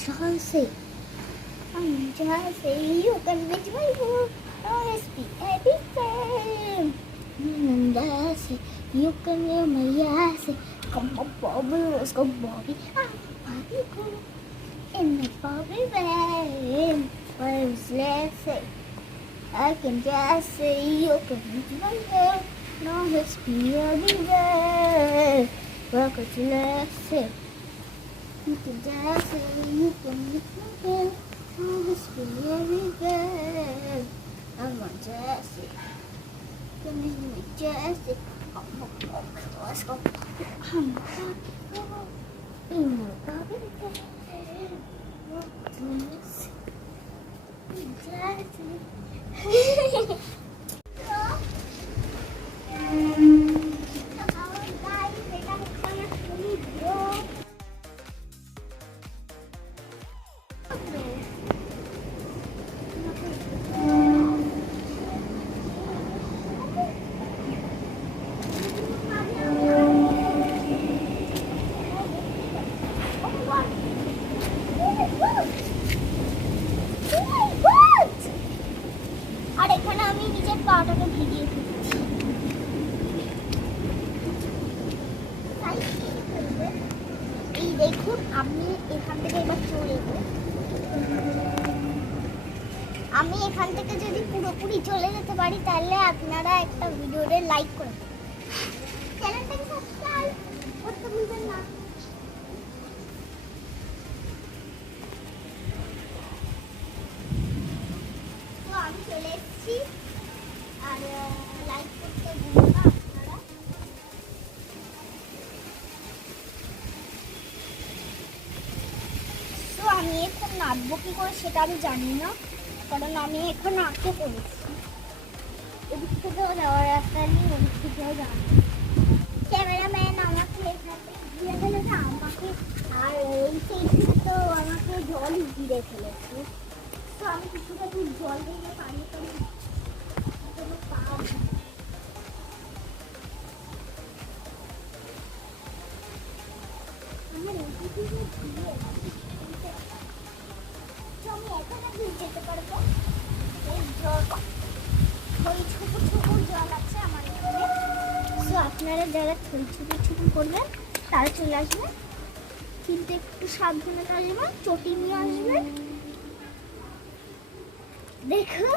Chelsea. I'm Chelsea. You can reach my home. Oh, happy fame. Chelsea. You can hear my yes. Come on, Bobby. Let's go, Bobby. Bobby, go. In the Bobby way. Where's Lassie? I can just say you can reach my home. No, let's be everywhere. Welcome to Lassie. You can dance it, you can make my hair. Oh, it's very bad. I'm on Jessie. You can make me Jessie. Oh, let's go. I'm Jessie. আর এখানে আমি নিজের পাটাকে ভিজিয়ে ফেলছি। এই দেখুন আমি এখান থেকে এবার চলে যাব। আমি এখান থেকে যদি পুরোপুরি চলে যেতে পারি তাহলে আপনারা একটা ভিডিওতে লাইক করে দেবেন। চ্যানেলটাকে সাবস্ক্রাইব করতে ভুলবেন না। তো আমি চলে এসেছি আর লাইক করতে ভুলবেন না আপনারা। তো আমি এখন নাচবো কি করে সেটা আমি জানি না, কারণ আমি এখন আঁকে পড়েছি। এদিক থেকেও যাওয়ার রাস্তা নেই, ওদিক থেকেও যাওয়া। ক্যামেরাম্যান আমাকে এখানে ঘিরে ফেলেছে আমাকে, আর এই সেইদিন তো আমাকে জল ঘিরে ফেলেছে। তো আমি কিছুটা দূর জল দিয়ে পানি করে পাও। আমার এদিকে ঘিরে আমি এখানে দূর যেতে পারবো। এই জল ওই ছোট ছোট জল আছে আমার এখানে। তো আপনারা যারা ছবি করবেন তারা চলে আসবেন, কিন্তু একটু সাবধানে আসবেন, চটি নিয়ে আসবেন। দেখো